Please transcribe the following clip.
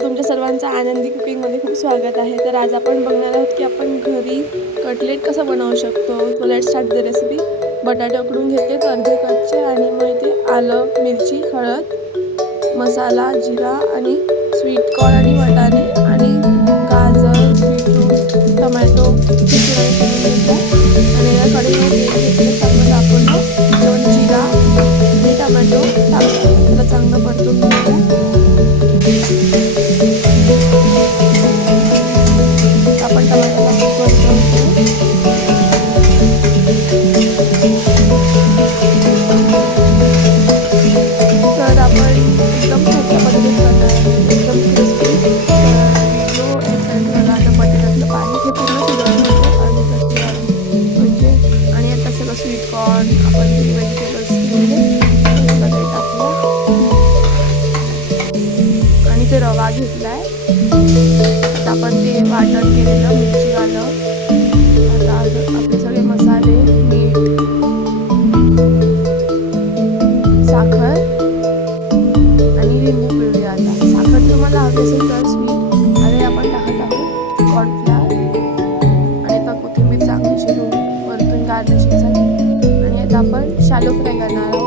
तुमच्या सर्वांचं आनंदी कुकिंगमध्ये खूप स्वागत आहे. तर आज आपण बघणार आहोत की आपण घरी कटलेट कसं बनवू शकतो. So let's start the recipe. बटाटे उकडून घेतलेत अर्धे कच्चे आणि मग इथे आलं, मिरची, हळद, मसाला, जिरा आणि स्वीट कॉर्न आणि वाटाणे आणि गाजर, बीटरूट, टोमॅटो हे चिरून घेतलं आणि या कढईमध्ये तेल घेतलं, चांगलं तापवलं, त्याच्यामध्ये जिरा आणि टोमॅटो टाकलं, त्याला चांगलं परतून घ्यायचं. आपण टोमॅटोला परतवतो. तर आपण एकदम सोप्या पद्धतीत करणार आहे, एकदम क्रिस्पी. तर जो एक्साइट झाला आता बटाट्यातलं पाणी हे पूर्ण शिजवून घ्यायचं अर्धे कच्चे म्हणजे. आणि आता सगळं स्वीट कॉर्न आपण जे व्हेजिटेबल्स घेतले सगळे टाकूया आणि ते रवा घेतलाय. आता आपण ते वाटण केलेलं मिरची आलं, आता आपले सगळे मसाले, मीठ, साखर आणि लिंबू पिळूया. आता साखर तुम्हाला हवी असेल तर स्वीट आणि आपण टाकत आहोत कॉर्नफ्लॉवर आणि आता कोथिंबीर चांगली चिरून परतून गार्निशिंगसाठी. आणि आता आपण शॅलो फ्राय करणार आहोत.